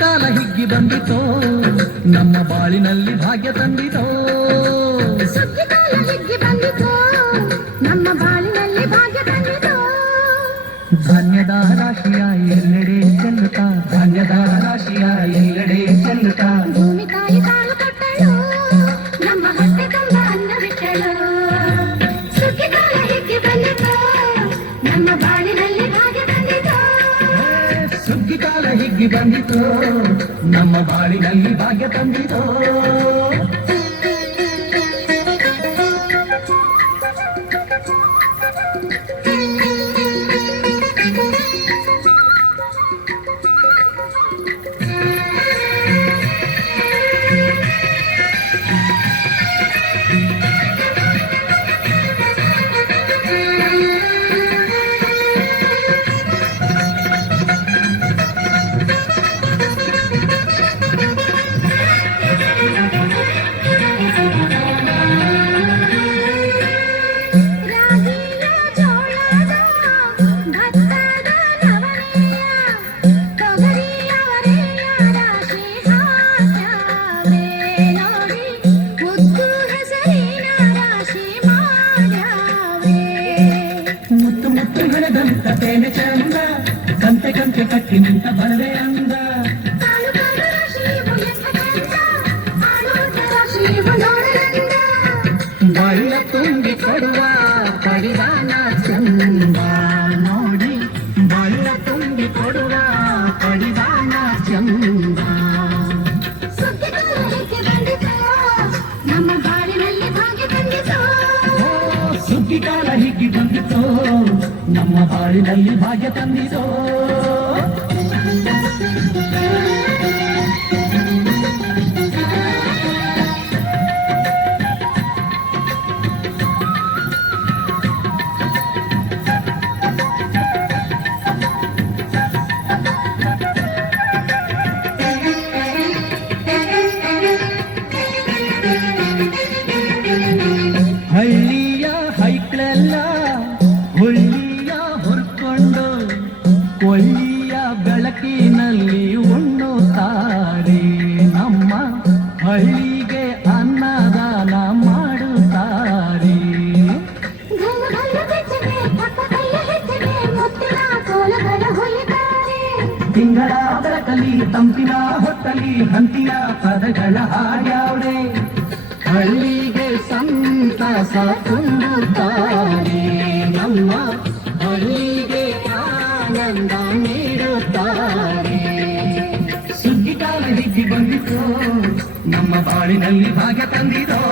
ಕಾಲ ಹಿಗ್ಗಿ ಬಂದಿತೋ ನಮ್ಮ ಬಾಳಿನಲ್ಲಿ ಭಾಗ್ಯ ತಂದಿತೋ. ಸುಗ್ಗಿ ಕಾಲ ಹಿಗ್ಗಿ ಬಂದಿತೋ ನಮ್ಮ ಬಾಳಿನಲ್ಲಿ ಭಾಗ್ಯ ತಂದಿತೋ. ಧಾನ್ಯದ ರಾಶಿಯ ಎಲ್ಲೆಡೆ ಚೆಲ್ಲುತ್ತಾ, ಧಾನ್ಯದ ರಾಶಿಯ ಎಲ್ಲೆಡೆ ಚೆಲ್ಲುತ್ತಾ, ಭೂಮಿ ತಾಯಿ ಕಾಳು ಕೊಟ್ಟಳು ನಮ್ಮ ಹೊಟ್ಟೆ ತುಂಬ ಅನ್ನ ಬಿಟ್ಟಳು. ಸುಗ್ಗಿ ಕಾಲ ಹಿಗ್ಗಿ ಬಂದಿತೋ ನಮ್ಮ ಬಾಳಿನಲ್ಲಿ ಭಾಗ್ಯ ತಂದಿತೋ. ಸುಗ್ಗಿ ಕಾಲ ಹಿಗ್ಗಿ ಬಂದಿತೋ ನಮ್ಮ ಬಾಳಿನಲ್ಲಿ ಭಾಗ್ಯ ತಂದಿತೋ. ಚಂದ ಕಂತೆ ಕಂತೆ ಕಟ್ಟಿ ನಿಂತ ಬರದೆ ಅಂದ. ಬಳ್ಳ ತುಂಬಿ ಕೊಡುವ ಪಡಿವಾನ ಚಂದ ನೋಡಿ, ಬಳ್ಳ ತುಂಬಿ ಕೊಡುವ ಪಡಿವಾನ ಚಂದ. ನಮ್ಮ ಬಾಳಿನಲ್ಲಿ ಭಾಗ್ಯ ತಂದಿತೋ. ಸುಗ್ಗಿ ಕಾಲ ಹಿಗ್ಗಿ ಬಂದಿತೋ ನಮ್ಮ ಬಾಳಿನಲ್ಲಿ ಭಾಗ್ಯ ತಂದಿತೋ. ಹಳ್ಳಿಯ ಹೈಕ್ಳೆಲ್ಲ ಹುಳ್ಳಿಯ ಹುರ್ಕೊಂಡು ಕೊಳ್ಳಿಯ ಬೆಳಕಿನಲ್ಲಿ ಉಣ್ಣುತ್ತಾರೆ. ನಮ್ಮ ಹಳ್ಳಿಗೆ ಅನ್ನದಾನ ಮಾಡುತ್ತಾರೆ. ತಿಂಗಳ ಬೆಳಕಲಿ ತಂಪಿನ ಹೊತ್ತಲಿ ಹಂತಿಯ ಪದಗಳ ಹಾಡ್ಯಾವ್ರೆ. ಹಳ್ಳಿಗೆ ಸಂತಸ ತುಂಬುತ್ತಾರೆ, ನಮ್ಮ ಹಳ್ಳಿಗೆ ಆನಂದ ನೀಡುತ್ತಾರೆ. ಸುಗ್ಗಿ ಕಾಲ ಹಿಗ್ಗಿ ಬಂದಿತೋ ನಮ್ಮ ಬಾಳಿನಲ್ಲಿ ಭಾಗ್ಯ ತಂದಿತೋ.